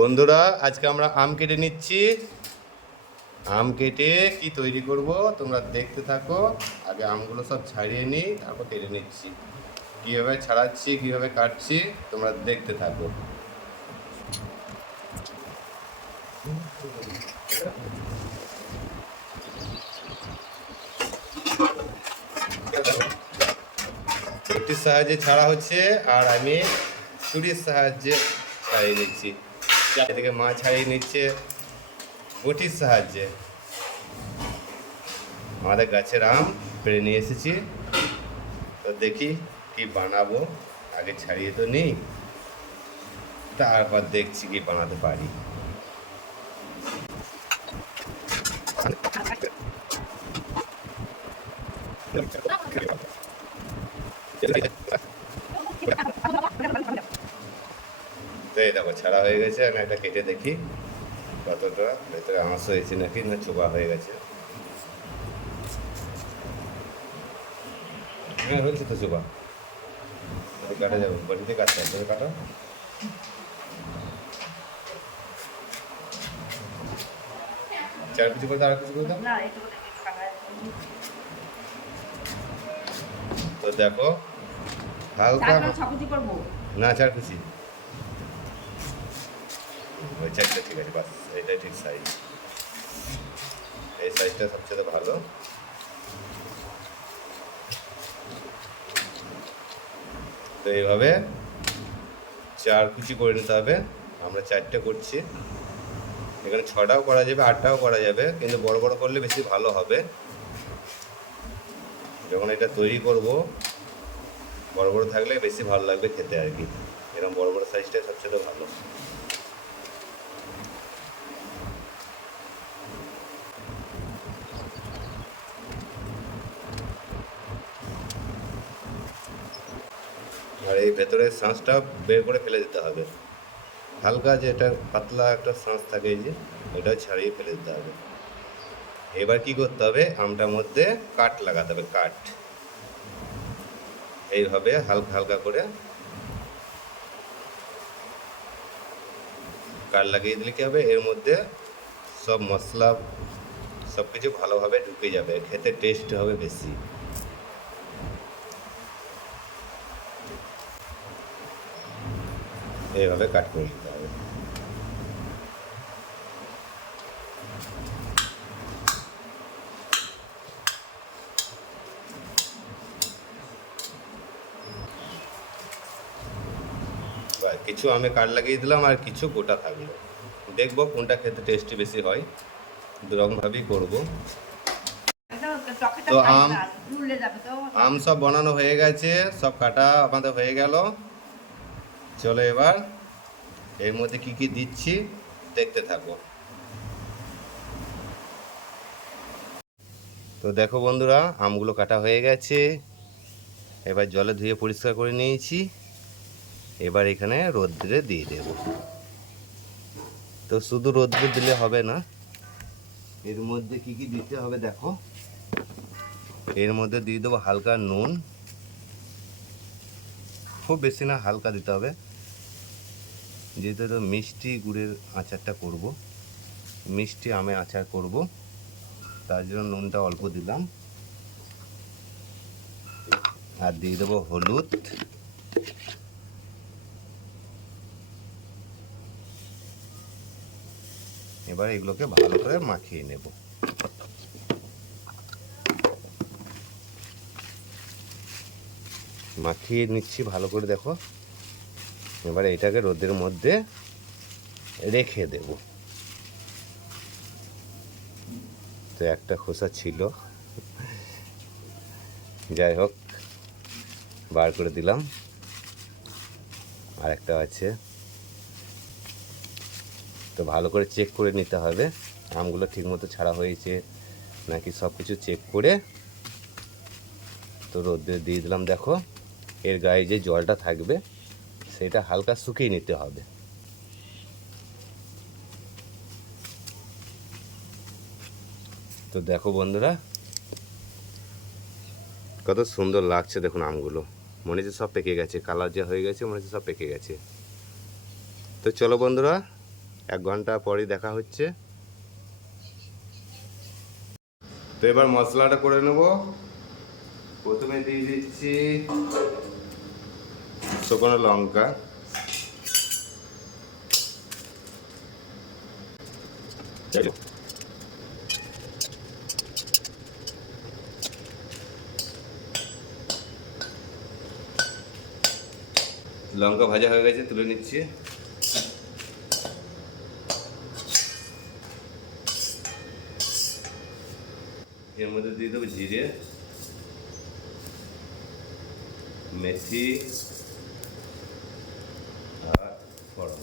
বন্ধুরা আজকে আমরা আম কেটে নিচ্ছি। আম কেটে কি তৈরি করব তোমরা দেখতে থাকো। আগে আমগুলো সব ছাড়িয়ে নিই, তারপর কেটে নিচ্ছি। কীভাবে ছাড়াচ্ছি কীভাবে কাটছি তোমরা দেখতে থাকো। ছুরির সাহায্যে ছাড়া হচ্ছে, আর আমি ছুরির সাহায্যে ছাড়িয়ে নিচ্ছি। এদিকে মা ছাড়িয়ে নিচ্ছে বটির সাহায্যে। আমাদের গাছের আম পেড়ে নিয়ে এসেছি, তো দেখি কি বানাবো। আগে ছাড়িয়ে তো নিই, তারপর দেখছি কি বানাতে পারি। তো এই দেখো ছাড়া হয়ে গেছে। আমি একটা কেটে দেখি কতটা ভেতরে আঁশ হয়েছে নাকি না চোবা হয়ে গেছে। হ্যাঁ হয়েছে তো চোবা, কাটা যাবে। বটিতে কাটতে হবে, কাটা। চার কিছু করে দাও, আর কিছু করে দাও। তো দেখো হালকা না, চার কুচি ওই চারটা ঠিক আছে, বাস এটাই ঠিক সাইজ। এই সাইজটা সবচেয়ে ভালো। তো এইভাবে চার কুচি করে নিতে হবে। আমরা চারটে করছি, এখানে ছটাও করা যাবে, আটটাও করা যাবে, কিন্তু বড় বড় করলে বেশি ভালো হবে। যখন এটা তৈরি করব বড় বড় থাকলে বেশি ভালো লাগবে খেতে আর কি। এরকম বড় বড় সাইজটাই সবচেয়ে ভালো। আর এই ভেতরের শাঁসটা বের করে ফেলে দিতে হবে। হালকা যে এটা পাতলা একটা শাঁস থাকে, এই যে ওটা ছাড়িয়ে ফেলে দিতে হবে। এবার কি করতে হবে, আমটার মধ্যে কাট লাগাতে হবে। কাট এইভাবে হালকা হালকা করে কাট লাগিয়ে দিলে কী হবে, এর মধ্যে সব মশলা সব কিছু ভালোভাবে ঢুকে যাবে, খেতে টেস্ট হবে বেশি। এইভাবে কাট করে নিতে হবে। কিছু আমি কাট লাগিয়ে দিলাম আর কিছু গোটা থাকলো। দেখবো কোনটা খেতে টেস্টি বেশি হয়, দুরকমভাবেই করবো। তো আম সব বানানো হয়ে গেছে, সব কাটা আমাদের হয়ে গেল। চলো এবার এর মধ্যে কি কি দিচ্ছি দেখতে থাকো। তো দেখো বন্ধুরা, আমগুলো কাটা হয়ে গেছে। এবার জলে ধুয়ে পরিষ্কার করে নিয়েছি। এবার এখানে রোদ্রে দিয়ে দেব। তো শুধু রোদ্রে দিলে হবে না, এর মধ্যে কি কি দিতে হবে দেখো। এর মধ্যে দিয়ে দেবো হালকা নুন, খুব বেশি না, হালকা দিতে হবে। যেহেতু তো মিষ্টি গুড়ের আচারটা করব, মিষ্টি আমের আচার করব, তার জন্য নুনটা অল্প দিলাম। আর দিয়ে দেবো হলুদ, এবার এগুলোকে ভালো করে মাখিয়ে নেব। মাখিয়ে নিচ্ছি ভালো করে দেখো। এবার এটাকে রোদের মধ্যে রেখে দেব। তো একটা খোসা ছিল, যাই হোক বার করে দিলাম। আর একটা আছে। তো ভালো করে চেক করে নিতে হবে আমগুলো ঠিকমতো ছাড়া হয়েছে নাকি, সব কিছু চেক করে তো রোদে দিয়ে দিলাম। দেখো এর গায়ে যে জলটা থাকবে সেটা হালকা শুকিয়ে নিতে হবে। তো দেখো বন্ধুরা কত সুন্দর লাগছে, দেখুন আমগুলো মনে হচ্ছে সব পেকে গেছে, কালার যে হয়ে গেছে মনে হচ্ছে সব পেকে গেছে। তো চলো বন্ধুরা 1 ঘন্টা পরই দেখা হচ্ছে। তো এবার মশলাটা করে নেব। প্রথমে দিয়ে দিচ্ছি শুকনো লঙ্কা, লঙ্কা ভাজা হয়ে গেছে, তুলে নিচ্ছি। এর মধ্যে দিয়ে দেবো জিরে, মেথি আর ফোড়ন।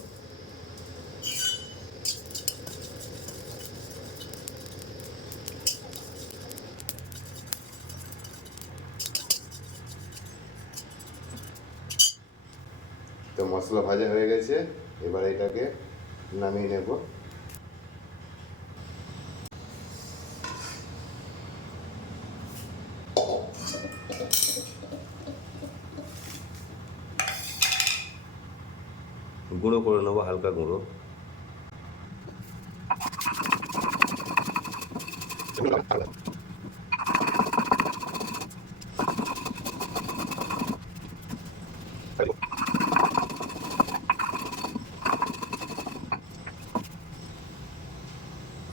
তো মশলা ভাজা হয়ে গেছে, এবার এটাকে নামিয়ে নেব। গুঁড়ো করে নেবো, হালকা গুঁড়ো।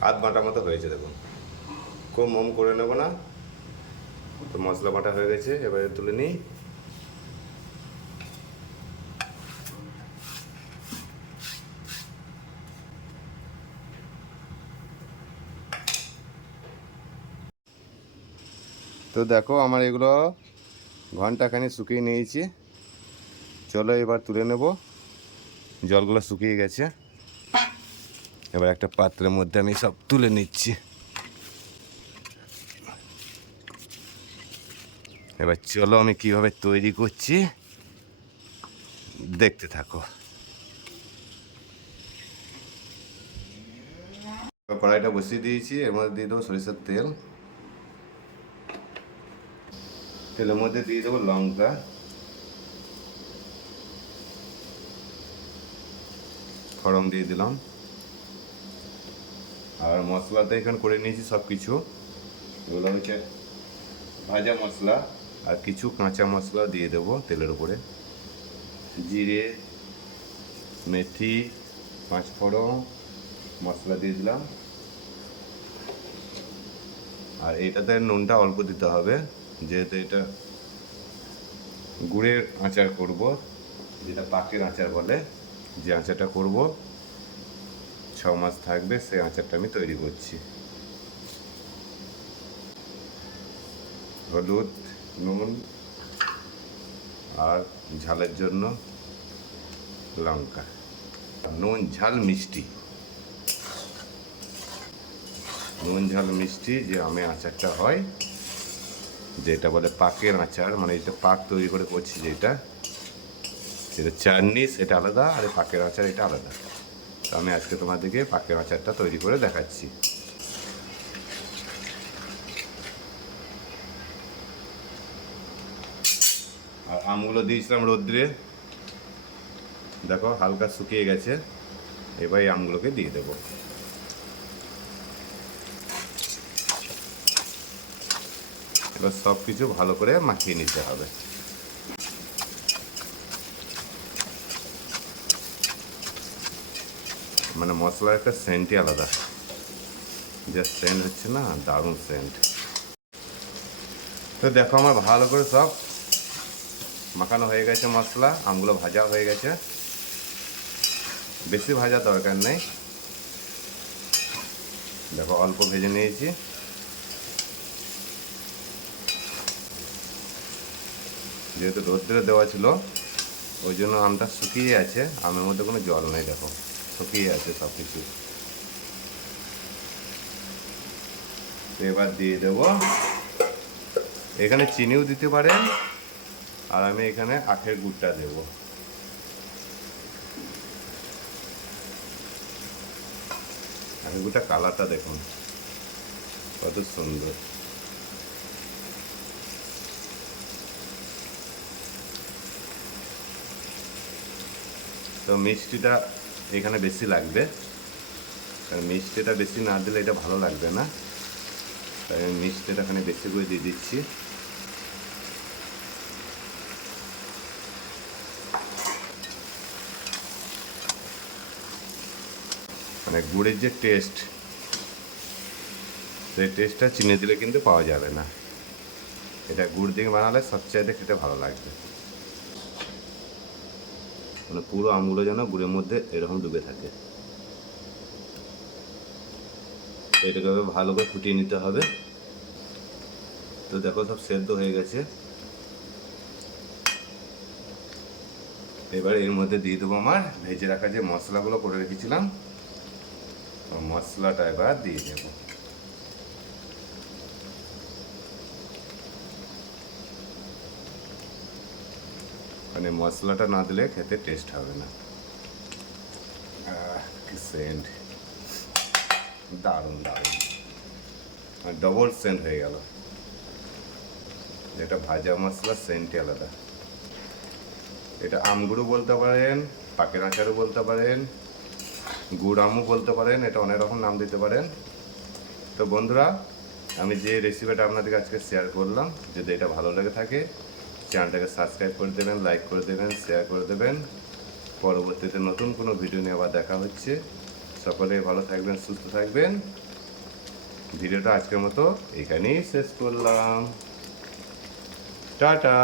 আধ বাটা মতো হয়েছে দেখুন, খুব মোম করে নেব না। তো মশলা বাটা হয়ে গেছে, এবারে তুলে নিই। তো দেখো আমার এগুলো ঘন্টাখানি শুকিয়ে নিয়েছি। চলো এবার তুলে নেব। জলগুলো শুকিয়ে গেছে, এবার একটা পাত্রের মধ্যে আমি সব তুলে নিচ্ছি। এবার চলো আমি কিভাবে তৈরি করছি দেখতে থাকো। কড়াইটা বসিয়ে দিয়েছি, এর মধ্যে দিয়ে দেবো সরিষার তেল। তেলের মধ্যে দিয়ে দেবো লঙ্কা, ফোড়ন দিয়ে দিলাম। আর মশলাটা এখানে করে নিয়েছি সব কিছু। এগুলো হচ্ছে ভাজা মশলা, আর কিছু কাঁচা মশলা দিয়ে দেবো তেলের উপরে। জিরে, মেথি, পাঁচফোড়ন মশলা দিয়ে দিলাম। আর এটাতে নুনটা অল্প দিতে হবে, যেহেতু এটা গুড়ের আচার করব, যেটা পাকের আচার বলে। যে আচারটা করব 6 মাস থাকবে, সেই আচারটা আমি তৈরি করছি। হলুদ, নুন আর ঝালের জন্য লঙ্কা। নুন ঝাল মিষ্টি, নুন ঝাল মিষ্টি যে আমের আচারটা হয়, যেটা বলে পাকের আচার, মানে এটা পাক তৈরি করে করছি যেটা, যেটা চাটনি সেটা আলাদা, আর পাকের আচার এটা আলাদা। তো আমি আজকে তোমাদেরকে পাকের আচারটা তৈরি করে দেখাচ্ছি। আর আমগুলো দিয়েছিলাম রোদ্রে, দেখো হালকা শুকিয়ে গেছে। এবার এই আমগুলোকে দিয়ে দেবো। এবার সব কিছু ভালো করে মাখিয়ে নিতে হবে। মানে মশলার একটা সেন্টই আলাদা, যা সেন্ট হচ্ছে না, দারুণ সেন্ট। তো দেখো আমার ভালো করে সব মাখানো হয়ে গেছে মশলা, আমগুলো ভাজা হয়ে গেছে। বেশি ভাজা দরকার নেই, দেখো অল্প ভেজে নিয়েছি। যেহেতু রোদ্রে দেওয়া ছিল ওই জন্য আমটা শুকিয়ে আছে, আমের মধ্যে কোনো জল নেই, দেখো শুকিয়ে আছে সব কিছু। এবার দিয়ে দেব, এখানে চিনিও দিতে পারেন, আর আমি এখানে আখের গুড়টা দেব। আখের গুড়টা কালারটা দেখুন কত সুন্দর। তো মিষ্টিটা এখানে বেশি লাগবে, মিষ্টিটা বেশি না দিলে এটা ভালো লাগবে না, তাই আমি মিষ্টিটা এখানে বেশি করে দিয়ে দিচ্ছি। মানে গুড়ের যে টেস্ট, সেই টেস্টটা চিনি দিলে কিন্তু পাওয়া যাবে না। এটা গুড় দিয়ে বানালে সবচাইতে খেতে ভালো লাগবে। মানে পুরো আমগুলো যেন গুড়ের মধ্যে এরকম ডুবে থাকে। এটাকে ভালো করে ফুটিয়ে নিতে হবে। তো দেখো সব সেদ্ধ হয়ে গেছে। এবার এর মধ্যে দিয়ে দেবো আমার ভেজে রাখা যে মশলাগুলো করে রেখেছিলাম, মশলাটা এবার দিয়ে দেবো। মানে মশলাটা না দিলে খেতে টেস্ট হবে না। কি সেন্ট, দারুণ দারুণ, ডবল সেন্ট হয়ে গেল। যেটা ভাজা মশলা সেন্টই আলাদা। এটা আমগুড়ও বলতে পারেন, পাকের আচারও বলতে পারেন, গুড় আমও বলতে পারেন, এটা অনেক রকম নাম দিতে পারেন। তো বন্ধুরা, আমি যে রেসিপিটা আপনাদেরকে আজকে শেয়ার করলাম, যদি এটা ভালো লেগে থাকে চ্যানেলটাকে সাবস্ক্রাইব করে দেবেন, লাইক করে দেবেন, শেয়ার করে দেবেন। পরবর্তীতে নতুন কোনো ভিডিও নিয়ে আবার দেখা হচ্ছে। সকলে ভালো থাকবেন, সুস্থ থাকবেন। ভিডিওটা আজকের মতো এখানেই শেষ করলাম। টাটা।